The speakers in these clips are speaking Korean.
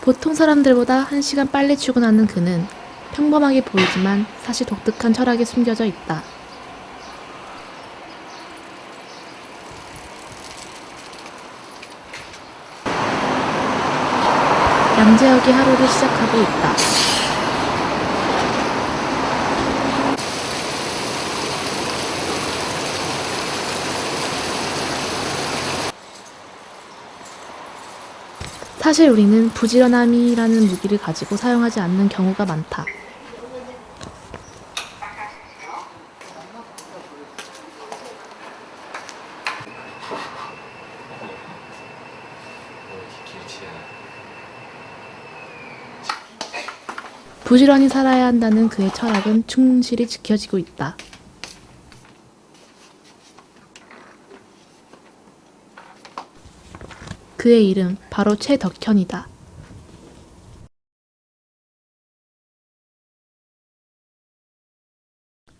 보통 사람들보다 1시간 빨리 출근하는 그는 평범하게 보이지만 사실 독특한 철학이 숨겨져 있다. 양재혁이 하루를 시작하고 있다. 사실 우리는 부지런함이라는 무기를 가지고 사용하지 않는 경우가 많다. 부지런히 살아야 한다는 그의 철학은 충실히 지켜지고 있다. 그의 이름 바로 최덕현이다.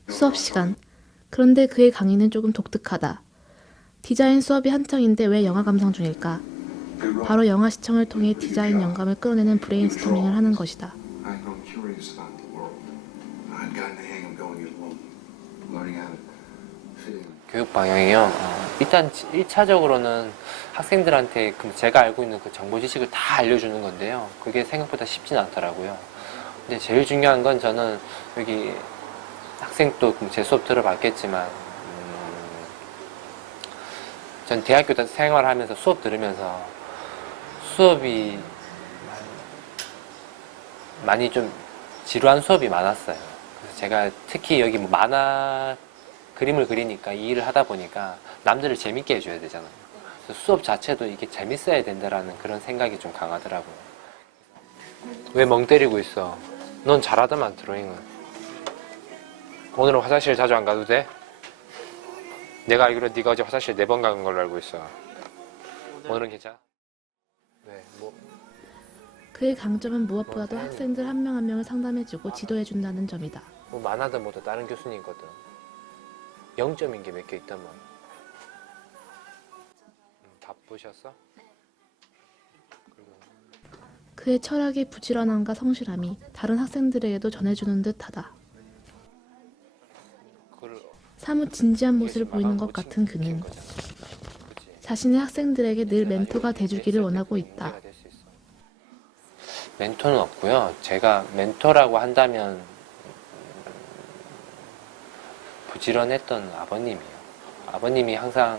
수업 시간. 그런데 그의 강의는 조금 독특하다. 디자인 수업이 한창인데 왜 영화 감상 중일까? 바로 영화 시청을 통해 디자인 영감을 끌어내는 브레인스토밍을 하는 것이다. 교육 방향이요. 일단 1차적으로는 학생들한테 제가 알고 있는 그 정보 지식을 다 알려주는 건데요. 그게 생각보다 쉽진 않더라고요. 근데 제일 중요한 건 저는 여기 학생도 제 수업 들어봤겠지만, 전 대학교 생활하면서 수업 들으면서 수업이 많이 좀 지루한 수업이 많았어요. 그래서 제가 특히 여기 만화 그림을 그리니까 이 일을 하다 보니까 남들을 재밌게 해줘야 되잖아요. 그래서 수업 자체도 이게 재밌어야 된다라는 그런 생각이 좀 강하더라고요. 왜 멍 때리고 있어? 넌 잘하더만 드로잉은. 오늘은 화장실 자주 안 가도 돼? 내가 알기로 네가 어제 화장실 4번 간 걸로 알고 있어. 오늘은 괜찮아? 네, 뭐 그의 강점은 무엇보다도 학생들 한 명 한 명을 상담해주고 지도해준다는 점이다. 뭐 만화든 뭐든 다른 교수님거든. 0점인 게 몇 개 있다만. 다 보셨어? 그의 철학의 부지런함과 성실함이 다른 학생들에게도 전해주는 듯하다. 사뭇 진지한 모습을 보이는 것 같은 그는 자신의 학생들에게 늘 멘토가 돼주기를 원하고 있다. 멘토는 없고요. 제가 멘토라고 한다면 부지런했던 아버님이에요. 아버님이 항상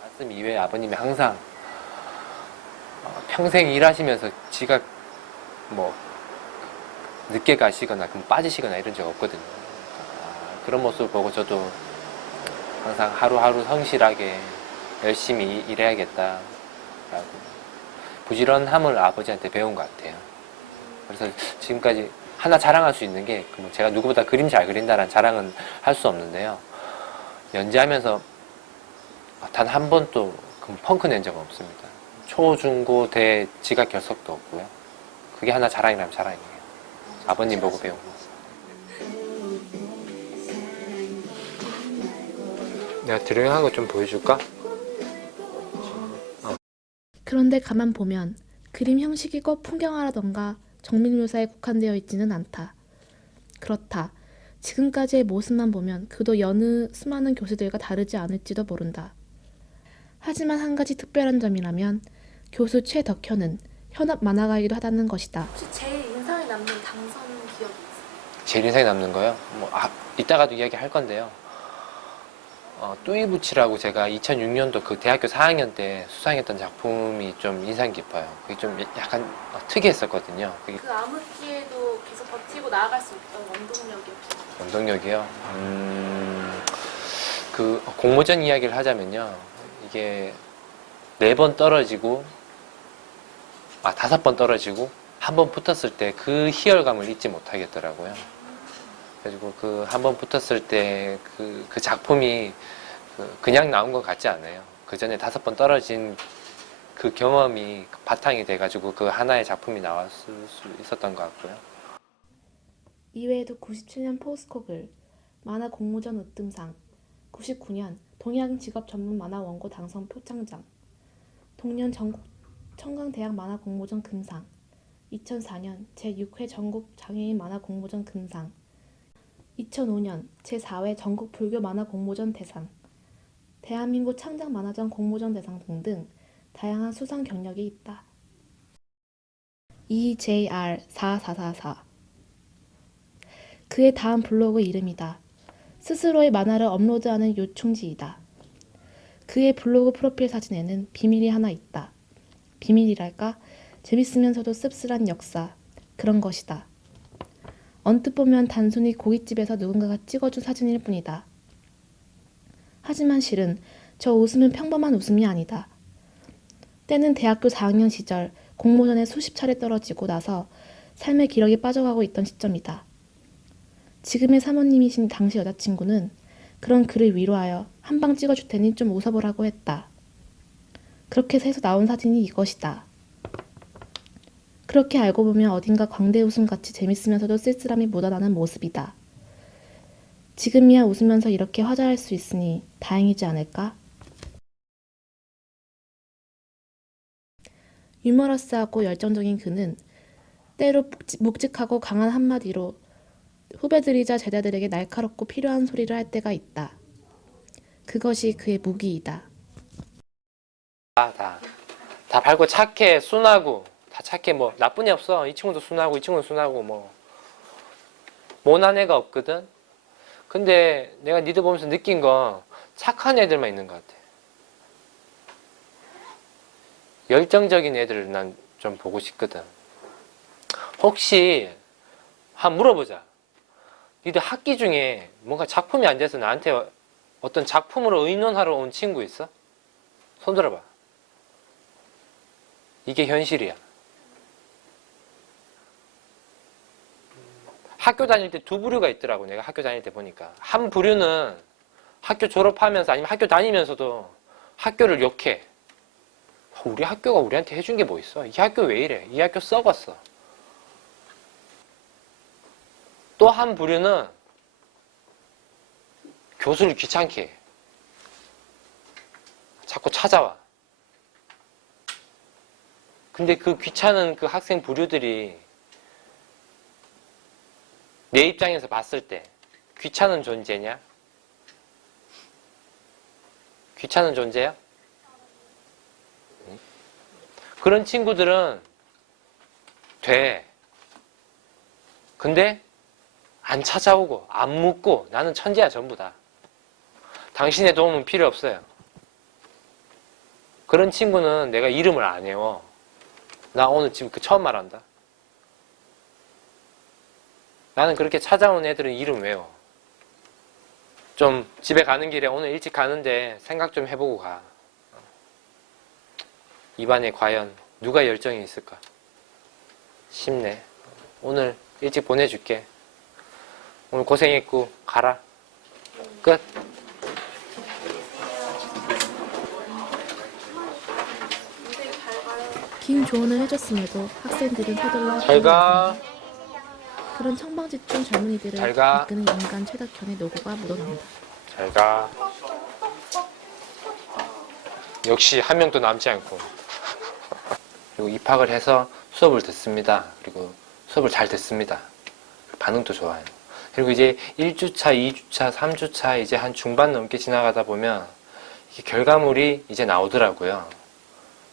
말씀 이외에 아버님이 항상 평생 일하시면서 지가 뭐 늦게 가시거나 그럼 빠지시거나 이런 적 없거든요. 그런 모습을 보고 저도 항상 하루하루 성실하게 열심히 일해야겠다라고 부지런함을 아버지한테 배운 것 같아요. 그래서 지금까지 하나 자랑할 수 있는 게 제가 누구보다 그림 잘 그린다는 자랑은 할 수 없는데요. 연재하면서 단 한 번도 펑크 낸 적은 없습니다. 초, 중, 고, 대 지각 결석도 없고요. 그게 하나 자랑이라면 자랑이에요. 아버님 보고 배운 거. 내가 드로잉한 거 좀 보여줄까? 그런데 가만 보면 그림 형식이 꼭 풍경화라던가 정밀 묘사에 국한되어 있지는 않다. 그렇다. 지금까지의 모습만 보면 그도 여느 수많은 교수들과 다르지 않을지도 모른다. 하지만 한 가지 특별한 점이라면 교수 최덕현은 현업 만화가이기도 하다는 것이다. 혹시 제일 인상이 남는 당선 기억이 있어요? 제일 인상이 남는 거요? 이따가도 이야기 할 건데요. 뚜이부치라고 제가 2006년도 그 대학교 4학년 때 수상했던 작품이 좀 인상 깊어요. 그게 좀 약간 특이했었거든요. 그 암흑기에도 계속 버티고 나아갈 수 있던 원동력이 혹시? 원동력이요? 그 공모전 이야기를 하자면요. 이게 4번 떨어지고 5번 떨어지고 한 번 붙었을 때 그 희열감을 잊지 못하겠더라고요. 그래가지고 그 한 번 붙었을 때 그 작품이 그냥 나온 것 같지 않아요. 그 전에 5번 떨어진 그 경험이 바탕이 돼가지고 그 하나의 작품이 나왔을 수 있었던 것 같고요. 이외에도 97년 포스코글, 만화 공모전 으뜸상, 99년 동양 직업 전문 만화 원고 당선 표창장, 동년 전국 청강대학 만화 공모전 금상, 2004년 제6회 전국 장애인 만화 공모전 금상, 2005년 제4회 전국 불교 만화 공모전 대상, 대한민국 창작 만화전 공모전 대상 등등 다양한 수상 경력이 있다. EJR4444 그의 다음 블로그 이름이다. 스스로의 만화를 업로드하는 요충지이다. 그의 블로그 프로필 사진에는 비밀이 하나 있다. 비밀이랄까? 재밌으면서도 씁쓸한 역사, 그런 것이다. 언뜻 보면 단순히 고깃집에서 누군가가 찍어준 사진일 뿐이다. 하지만 실은 저 웃음은 평범한 웃음이 아니다. 때는 대학교 4학년 시절 공모전에 수십 차례 떨어지고 나서 삶의 기력이 빠져가고 있던 시점이다. 지금의 사모님이신 당시 여자친구는 그런 그를 위로하여 한 방 찍어줄 테니 좀 웃어보라고 했다. 그렇게 해서 나온 사진이 이것이다. 그렇게 알고 보면 어딘가 광대 웃음같이 재밌으면서도 쓸쓸함이 묻어나는 모습이다. 지금이야 웃으면서 이렇게 화자할 수 있으니 다행이지 않을까? 유머러스하고 열정적인 그는 때로 묵직하고 강한 한마디로 후배들이자 제자들에게 날카롭고 필요한 소리를 할 때가 있다. 그것이 그의 무기이다. 다 밝고 착해, 순하고, 다 착해. 뭐 나쁜 애 없어. 이 친구도 순하고 이 친구도 순하고 뭐 모난 애가 없거든. 근데 내가 니들 보면서 느낀 건 착한 애들만 있는 것 같아. 열정적인 애들을 난 좀 보고 싶거든. 혹시 한번 물어보자. 니들 학기 중에 뭔가 작품이 안 돼서 나한테 어떤 작품으로 의논하러 온 친구 있어? 손 들어봐. 이게 현실이야. 학교 다닐 때 두 부류가 있더라고. 내가 학교 다닐 때 보니까 한 부류는 학교 졸업하면서 아니면 학교 다니면서도 학교를 욕해. 우리 학교가 우리한테 해준 게 뭐 있어? 이 학교 왜 이래? 이 학교 썩었어. 또 한 부류는 교수를 귀찮게 해. 자꾸 찾아와. 근데 그 귀찮은 그 학생 부류들이 내 입장에서 봤을 때 귀찮은 존재냐? 귀찮은 존재야? 그런 친구들은 돼. 근데 안 찾아오고 안 묻고 나는 천재야 전부 다. 당신의 도움은 필요 없어요. 그런 친구는 내가 이름을 안 외워. 나 오늘 지금 그 처음 말한다. 나는 그렇게 찾아온 애들은 이름 외워. 좀 집에 가는 길에 오늘 일찍 가는데 생각 좀 해보고 가. 입안에 과연 누가 열정이 있을까? 쉽네. 오늘 일찍 보내줄게. 오늘 고생했고 가라. 끝. 긴 조언을 해줬음에도 학생들은 서둘러 잘 가. 그런 청방지중 젊은이들을 잘 가. 이끄는 인간 최덕현의 노고가 묻어난다. 잘 가. 역시 한 명도 남지 않고. 그리고 입학을 해서 수업을 듣습니다. 그리고 수업을 잘 듣습니다. 반응도 좋아요. 그리고 이제 1주차, 2주차, 3주차 이제 한 중반 넘게 지나가다 보면 이게 결과물이 이제 나오더라고요.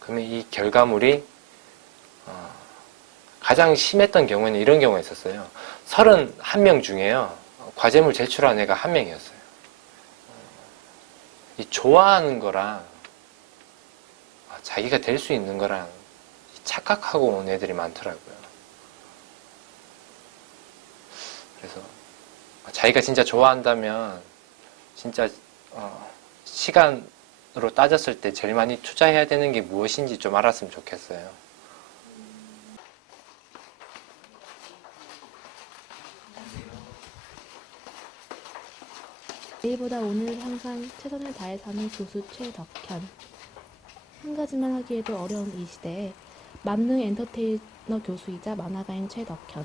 그러면 이 결과물이 가장 심했던 경우에는 이런 경우가 있었어요. 31명 중에요. 과제물 제출한 애가 한 명이었어요. 이 좋아하는 거랑 자기가 될 수 있는 거랑 착각하고 온 애들이 많더라고요. 그래서 자기가 진짜 좋아한다면 진짜 시간으로 따졌을 때 제일 많이 투자해야 되는 게 무엇인지 좀 알았으면 좋겠어요. 내일보다 오늘 항상 최선을 다해 사는 교수 최덕현. 한 가지만 하기에도 어려운 이 시대에 만능 엔터테이너 교수이자 만화가인 최덕현.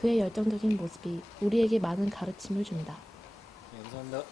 그의 열정적인 모습이 우리에게 많은 가르침을 준다. 네, 감사합니다.